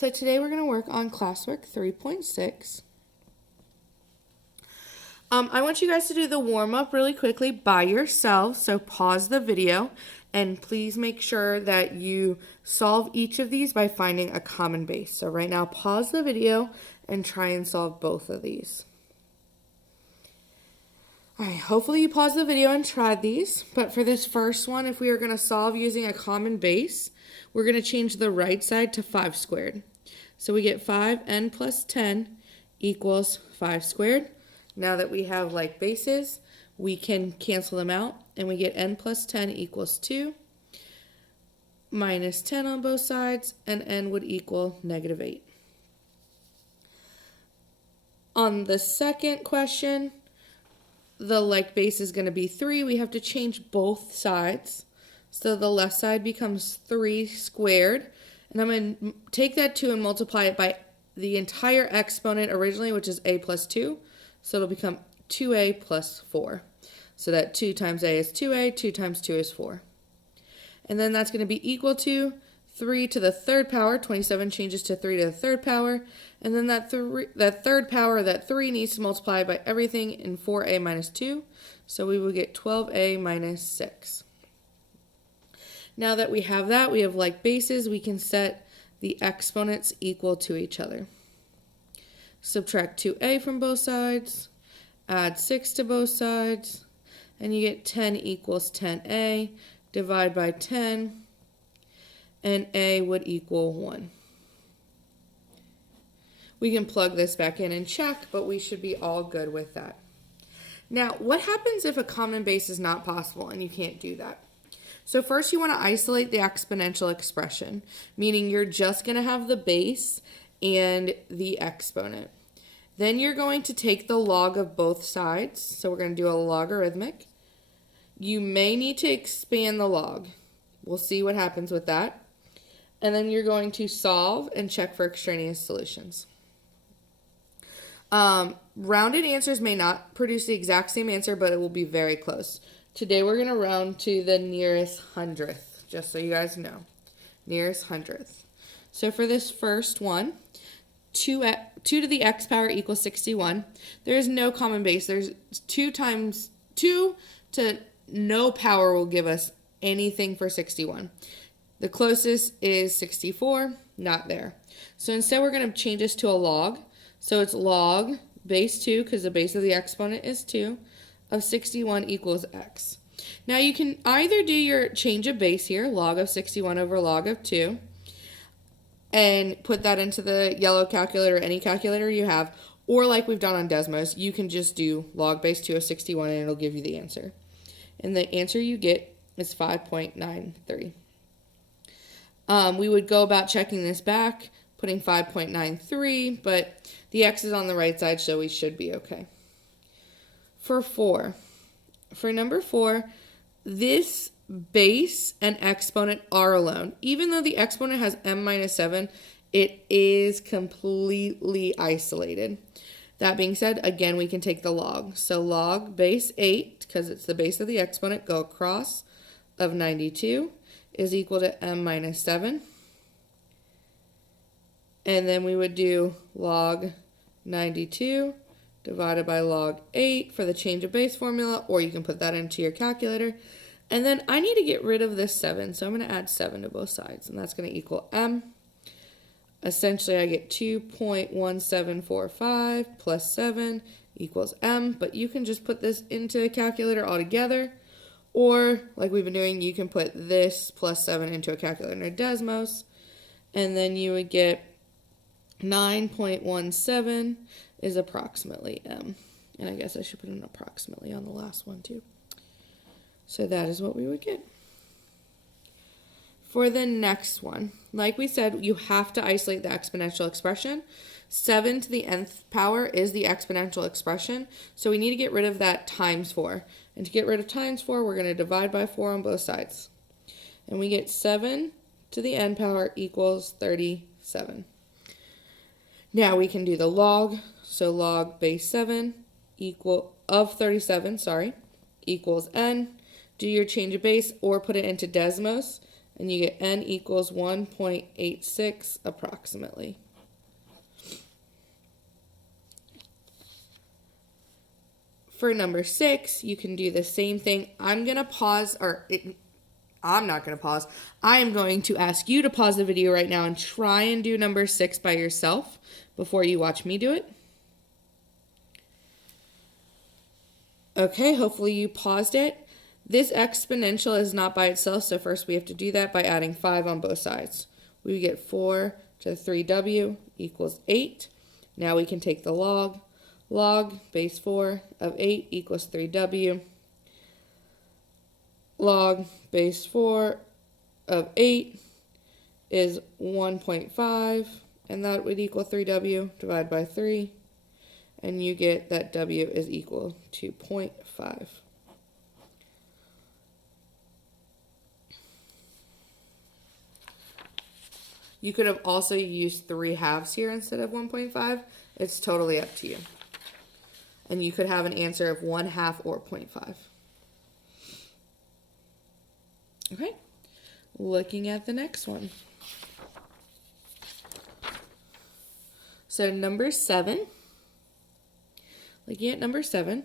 So today we're going to work on classwork 3.6. I want you guys to do the warm-up really quickly by yourselves, so pause the video and please make sure that you solve each of these by finding a common base. So right now pause the video and try and solve both of these. Alright, hopefully you paused the video and tried these, but for this first one, if we are going to solve using a common base, we're going to change the right side to 5 squared. So we get 5n plus 10 equals 5 squared. Now that we have like bases, we can cancel them out, and we get n plus 10 equals 2, minus 10 on both sides, and n would equal negative 8. On the second question, the like base is going to be 3. We have to change both sides. So the left side becomes 3 squared. And I'm going to take that 2 and multiply it by the entire exponent originally, which is a plus 2. So it'll become 2a plus 4. So that 2 times a is 2a, 2 times 2 is 4. And then that's going to be equal to 3 to the third power. 27 changes to 3 to the third power. And then that third power, that 3 needs to multiply by everything in 4a minus 2. So we will get 12a minus 6. Now that we have that, we have like bases, we can set the exponents equal to each other. Subtract 2a from both sides, add 6 to both sides, and you get 10 equals 10a. Divide by 10, and a would equal 1. We can plug this back in and check, but we should be all good with that. Now, what happens if a common base is not possible and you can't do that? So first you want to isolate the exponential expression, meaning you're just going to have the base and the exponent. Then you're going to take the log of both sides. So we're going to do a logarithmic. You may need to expand the log. We'll see what happens with that. And then you're going to solve and check for extraneous solutions. Rounded answers may not produce the exact same answer, but it will be very close. Today we're going to round to the nearest hundredth, just so you guys know. Nearest hundredth. So for this first one, 2 to the x power equals 61. There is no common base. There's 2 times 2 to no power will give us anything for 61. The closest is 64, not there. So instead we're going to change this to a log. So it's log base 2, because the base of the exponent is 2, of 61 equals x. Now you can either do your change of base here, log of 61 over log of 2, and put that into the yellow calculator, any calculator you have, or like we've done on Desmos, you can just do log base 2 of 61 and it'll give you the answer. And the answer you get is 5.93. We would go about checking this back, putting 5.93, but the x is on the right side, so we should be okay. For number 4, this base and exponent are alone. Even though the exponent has m minus 7, it is completely isolated. That being said, again, we can take the log. So log base 8, because it's the base of the exponent, go across, of 92 is equal to m minus 7. And then we would do log 92 divided by log 8 for the change of base formula, or you can put that into your calculator. And then I need to get rid of this 7, so I'm going to add 7 to both sides, and that's going to equal m. Essentially, I get 2.1745 plus 7 equals m, but you can just put this into the calculator altogether, or like we've been doing, you can put this plus 7 into a calculator in Desmos, and then you would get 9.17 is approximately m. And I guess I should put an approximately on the last one too. So that is what we would get. For the next one, like we said, you have to isolate the exponential expression. 7 to the nth power is the exponential expression, so we need to get rid of that times 4. And to get rid of times 4, we're going to divide by 4 on both sides. And we get 7 to the n power equals 37. Now we can do the log. So log base 7 of 37 equals n. Do your change of base or put it into Desmos and you get n equals 1.86 approximately. For number 6, you can do the same thing. I'm going to pause, I'm not going to pause. I am going to ask you to pause the video right now and try and do number 6 by yourself before you watch me do it. Okay, hopefully you paused it. This exponential is not by itself, so first we have to do that by adding 5 on both sides. We get 4 to the 3w equals 8. Now we can take the log. Log base 4 of 8 equals 3w. Log base 4 of 8 is 1.5, and that would equal 3w divided by 3. And you get that w is equal to 0.5. You could have also used 3/2 here instead of 1.5. It's totally up to you. And you could have an answer of 1/2 or 0.5. Okay, looking at the next one. So number 7. Looking at number 7.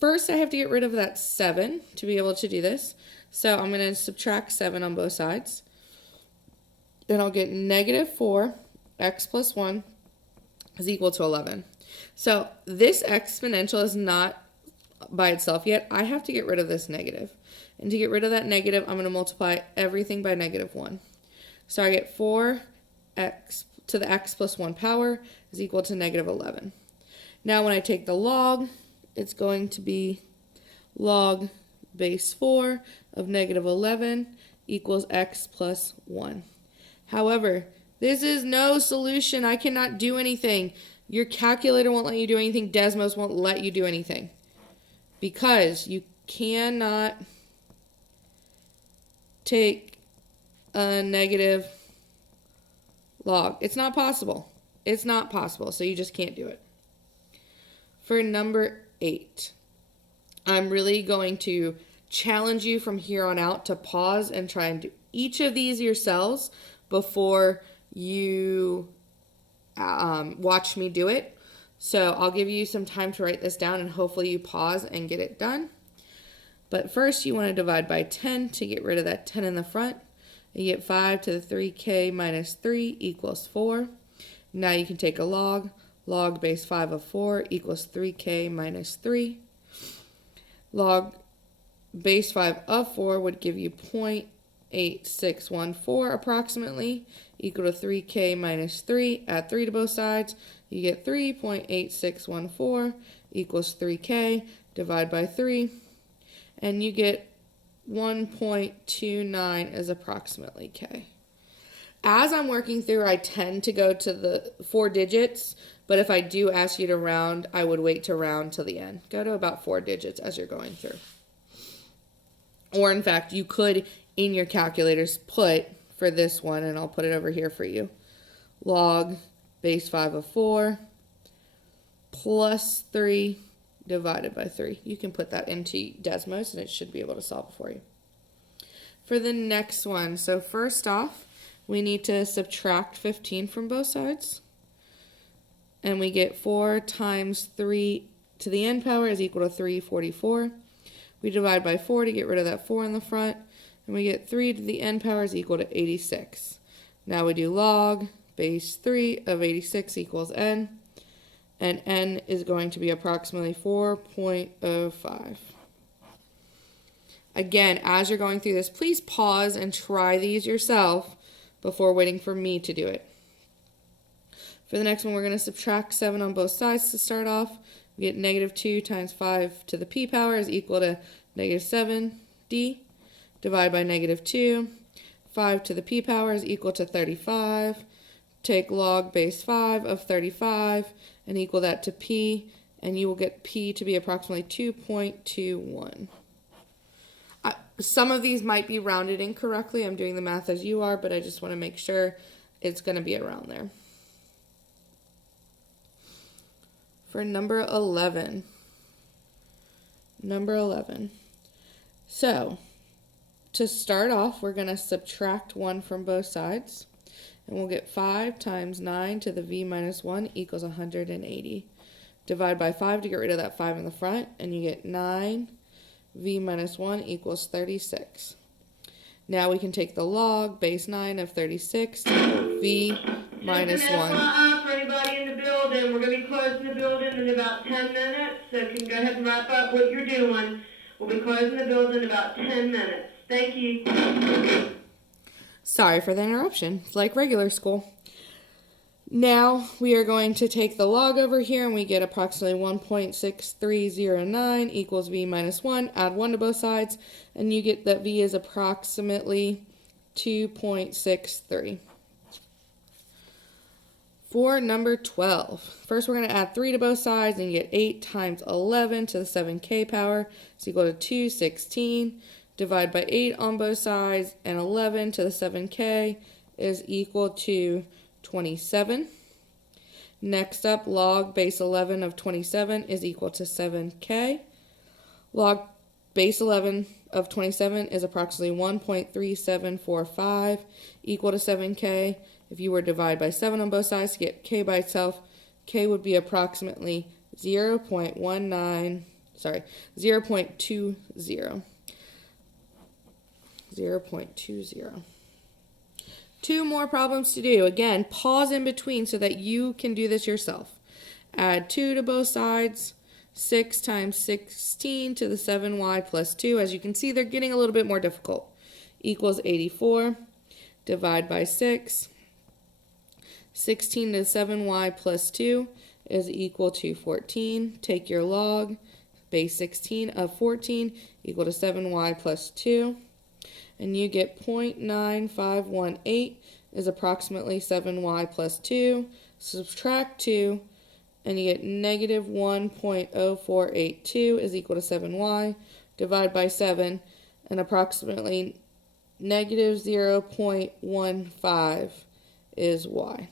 First, I have to get rid of that 7 to be able to do this. So I'm going to subtract 7 on both sides. Then I'll get negative 4x plus 1 is equal to 11. So this exponential is not by itself yet. I have to get rid of this negative. And to get rid of that negative, I'm going to multiply everything by negative 1. So I get 4x to the x plus 1 power is equal to negative 11. Now when I take the log, it's going to be log base 4 of negative 11 equals x plus 1. However, this is no solution. I cannot do anything. Your calculator won't let you do anything. Desmos won't let you do anything. Because you cannot take a negative log. It's not possible. It's not possible. So you just can't do it. For number 8, I'm really going to challenge you from here on out to pause and try and do each of these yourselves before you watch me do it. So I'll give you some time to write this down and hopefully you pause and get it done. But first you want to divide by 10 to get rid of that 10 in the front. You get 5 to the 3k minus 3 equals 4. Now you can take a log. Log base 5 of 4 equals 3k minus 3. Log base 5 of 4 would give you 0.8614 approximately, equal to 3k minus 3. Add 3 to both sides. You get 3.8614 equals 3k. Divide by 3. And you get 1.29 is approximately k. As I'm working through, I tend to go to the 4 digits, but if I do ask you to round, I would wait to round till the end. Go to about 4 digits as you're going through. Or in fact, you could, in your calculators, put, for this one, and I'll put it over here for you, log base 5 of 4 plus 3 divided by 3. You can put that into Desmos, and it should be able to solve it for you. For the next one, so first off, we need to subtract 15 from both sides. And we get 4 times 3 to the n power is equal to 344. We divide by 4 to get rid of that 4 in the front. And we get 3 to the n power is equal to 86. Now we do log base 3 of 86 equals n. And n is going to be approximately 4.05. Again, as you're going through this, please pause and try these yourself before waiting for me to do it. For the next one, we're going to subtract 7 on both sides to start off. We get negative 2 times 5 to the p power is equal to negative 7d. Divide by negative 2. 5 to the p power is equal to 35. Take log base 5 of 35 and equal that to p, and you will get p to be approximately 2.21. Some of these might be rounded incorrectly. I'm doing the math as you are, but I just want to make sure it's going to be around there. For number 11. So, to start off, we're going to subtract 1 from both sides. And we'll get 5 times 9 to the v minus 1 equals 180. Divide by 5 to get rid of that 5 in the front, and you get 9 v minus 1 equals 36. Now we can take the log, base 9 of 36, to v minus 1. For anybody in the building, we're going to be closing the building in about 10 minutes, so you can go ahead and wrap up what you're doing. We'll be closing the building in about 10 minutes. Thank you. Sorry for the interruption. It's like regular school. Now we are going to take the log over here, and we get approximately 1.6309 equals v minus 1. Add 1 to both sides, and you get that v is approximately 2.63. For number 12, first we're going to add 3 to both sides and get 8 times 11 to the 7k power is equal to 216. Divide by 8 on both sides, and 11 to the 7k is equal to 27. Next up, log base 11 of 27 is equal to 7k. Log base 11 of 27 is approximately 1.3745 equal to 7k. If you were to divide by 7 on both sides to get k by itself, k would be approximately 0.20. 0.20. 2 more problems to do. Again, pause in between so that you can do this yourself. Add 2 to both sides. 6 times 16 to the 7y plus 2. As you can see, they're getting a little bit more difficult. Equals 84. Divide by 6. 16 to the 7y plus 2 is equal to 14. Take your log. Base 16 of 14 equal to 7y plus 2. And you get 0.9518 is approximately 7y plus 2. Subtract 2, and you get negative 1.0482 is equal to 7y. Divide by 7, and approximately negative 0.15 is y.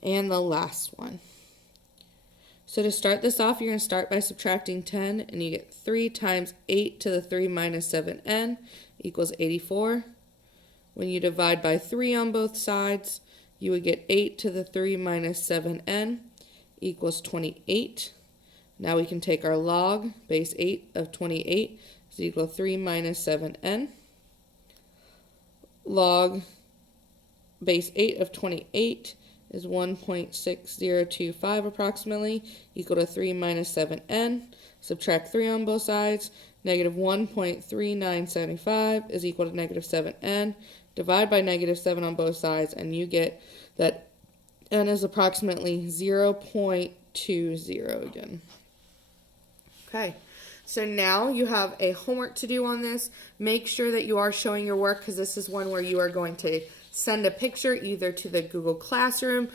And the last one. So to start this off, you're going to start by subtracting 10, and you get 3 times 8 to the 3 minus 7n equals 84. When you divide by 3 on both sides, you would get 8 to the 3 minus 7n equals 28. Now we can take our log, base 8 of 28 is equal to 3 minus 7n. Log base 8 of 28 is 1.6025 approximately, equal to 3 minus 7n. Subtract 3 on both sides. Negative 1.3975 is equal to negative 7n. Divide by negative 7 on both sides, and you get that n is approximately 0.20 again. Okay, so now you have a homework to do on this. Make sure that you are showing your work, because this is one where you are going to send a picture either to the Google Classroom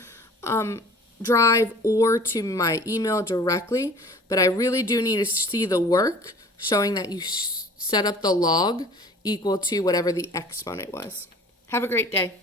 Drive or to my email directly. But I really do need to see the work showing that you set up the log equal to whatever the exponent was. Have a great day.